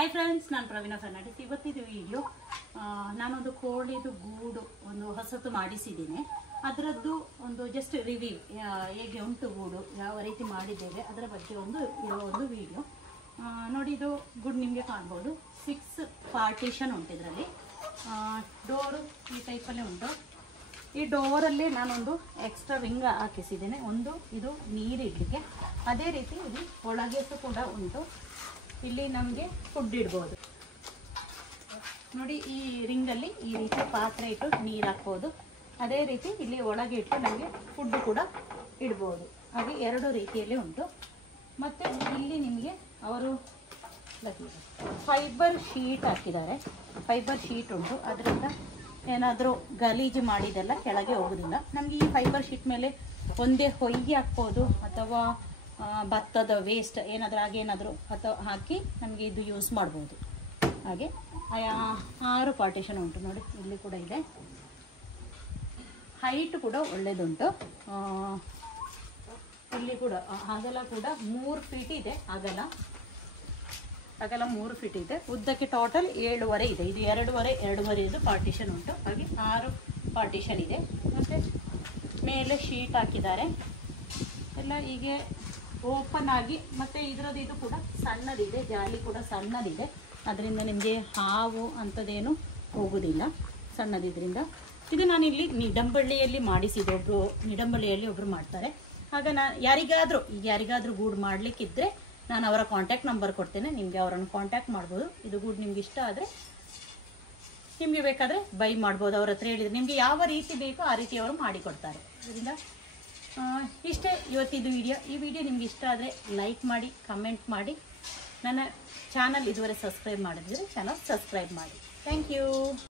Hi friends, ನಾನು Praveen Fernandes. ಇವತ್ತಿದು video ನಾನೊಂದು ಕೋಳಿದು ಗೂಡು ಒಂದು ಹೊಸತು ಮಾಡಿಸಿದ್ದೀನಿ. ಅದರದ್ದು ಒಂದು ಜಸ್ಟ್ ರಿವ್ಯೂ, ಹೇಗೆ ಉಂಟು ಗೂಡು, ಯಾವ ರೀತಿ ಮಾಡಿದ್ದೇವೆ ಅದರ ಬಗ್ಗೆ ಒಂದು ವಿಡಿಯೋ ನೋಡಿ. ಇದು ಗೂಡು ನಿಮಗೆ ಕಾಣ್ಬೋದು. 6 ಪಾರ್ಟಿಷನ್ ಉಂಟು ಇದರಲ್ಲಿ. ಡೋರು ಈ ಟೈಪಲ್ಲೇ ಉಂಟು. ಈ ಡೋರಲ್ಲಿ ನಾನೊಂದು ಎಕ್ಸ್ಟ್ರಾ ರಿಂಗ್ ಹಾಕಿಸಿದ್ದೇನೆ. ಒಂದು ಇದು ನೀರಿಡಲಿಕ್ಕೆ, ಅದೇ ರೀತಿ ಇದು ಒಳಗೆಸು ಕೂಡ ಉಂಟು. ಇಲ್ಲಿ ನಮಗೆ ಫುಡ್ ಇಡ್ಬೋದು ನೋಡಿ. ಈ ರಿಂಗಲ್ಲಿ ಈ ರೀತಿ ಪಾತ್ರೆ ಇಟ್ಟು ನೀರು ಹಾಕ್ಬೋದು. ಅದೇ ರೀತಿ ಇಲ್ಲಿ ಒಳಗೆ ಇಟ್ಟು ನಮಗೆ ಫುಡ್ ಕೂಡ ಇಡ್ಬೋದು. ಹಾಗೆ 2 ರೀತಿಯಲ್ಲಿ ಉಂಟು. ಮತ್ತು ಇಲ್ಲಿ ನಿಮಗೆ ಅವರು ಫೈಬರ್ ಶೀಟ್ ಹಾಕಿದ್ದಾರೆ. ಫೈಬರ್ ಶೀಟ್ ಉಂಟು. ಅದರಿಂದ ಏನಾದರೂ ಗಲೀಜು ಮಾಡಿದೆಲ್ಲ ಕೆಳಗೆ ಹೋಗೋದಿಲ್ಲ. ನಮಗೆ ಈ ಫೈಬರ್ ಶೀಟ್ ಮೇಲೆ ಒಂದೇ ಹೊಯ್ಗೆ ಹಾಕ್ಬೋದು, ಅಥವಾ ಭತ್ತದ ವೇಸ್ಟ್ ಏನಾದರೂ ಅಥವಾ ಹಾಕಿ ನಮಗೆ ಇದು ಯೂಸ್ ಮಾಡ್ಬೋದು. ಹಾಗೆ 6 ಪಾರ್ಟಿಷನ್ ಉಂಟು ನೋಡಿ. ಇಲ್ಲಿ ಕೂಡ ಇದೆ. ಹೈಟ್ ಕೂಡ ಒಳ್ಳೆಯದುಂಟು. ಇಲ್ಲಿ ಕೂಡ ಅಗಲ ಕೂಡ 3 ಫೀಟ್ ಇದೆ. ಅಗಲ 3 ಫೀಟ್ ಇದೆ. ಉದ್ದಕ್ಕೆ ಟೋಟಲ್ 7.5 ಇದೆ. ಇದು 2.5 ಇದು ಪಾರ್ಟಿಷನ್ ಉಂಟು. ಹಾಗೆ 6 ಪಾರ್ಟಿಷನ್ ಇದೆ. ಮತ್ತು ಮೇಲೆ ಶೀಟ್ ಹಾಕಿದ್ದಾರೆ ಎಲ್ಲ ಹೀಗೆ ಓಪನ್ ಆಗಿ. ಮತ್ತು ಇದರದ್ದು ಇದು ಕೂಡ ಸಣ್ಣದಿದೆ, ಜಾಲಿ ಕೂಡ ಸಣ್ಣದಿದೆ. ಅದರಿಂದ ನಿಮಗೆ ಹಾವು ಅಂಥದ್ದೇನು ಹೋಗೋದಿಲ್ಲ ಸಣ್ಣದಿದ್ರಿಂದ. ಇದು ನಾನಿಲ್ಲಿ ನಿಡಂಬಳ್ಳಿಯಲ್ಲಿ ಮಾಡಿಸಿದೆ. ನಿಡಂಬಳ್ಳಿಯಲ್ಲಿ ಒಬ್ಬರು ಮಾಡ್ತಾರೆ. ಆಗ ಯಾರಿಗಾದರೂ ಗೂಡು ಮಾಡಲಿಕ್ಕಿದ್ರೆ ನಾನು ಅವರ ಕಾಂಟ್ಯಾಕ್ಟ್ ನಂಬರ್ ಕೊಡ್ತೇನೆ. ನಿಮಗೆ ಅವರನ್ನು ಕಾಂಟ್ಯಾಕ್ಟ್ ಮಾಡ್ಬೋದು. ಇದು ಗೂಡು ನಿಮ್ಗೆ ಇಷ್ಟ ಆದರೆ ನಿಮಗೆ ಬೇಕಾದರೆ ಬೈ ಮಾಡ್ಬೋದು. ಅವ್ರ ಹತ್ರ ಹೇಳಿದರೆ ನಿಮಗೆ ಯಾವ ರೀತಿ ಬೇಕೋ ಆ ರೀತಿ ಅವರು ಮಾಡಿಕೊಡ್ತಾರೆ. ಇದರಿಂದ ಇಷ್ಟೇ ಇವತ್ತಿದ್ದು ವಿಡಿಯೋ. ಈ ವಿಡಿಯೋ ನಿಮ್ಗೆ ಇಷ್ಟ ಆದರೆ ಲೈಕ್ ಮಾಡಿ, ಕಮೆಂಟ್ ಮಾಡಿ. ನನ್ನ ಚಾನಲ್ ಇದುವರೆ ಸಬ್ಸ್ಕ್ರೈಬ್ ಮಾಡಿದ್ರೆ ಚಾನಲ್ ಸಬ್ಸ್ಕ್ರೈಬ್ ಮಾಡಿ. Thank you.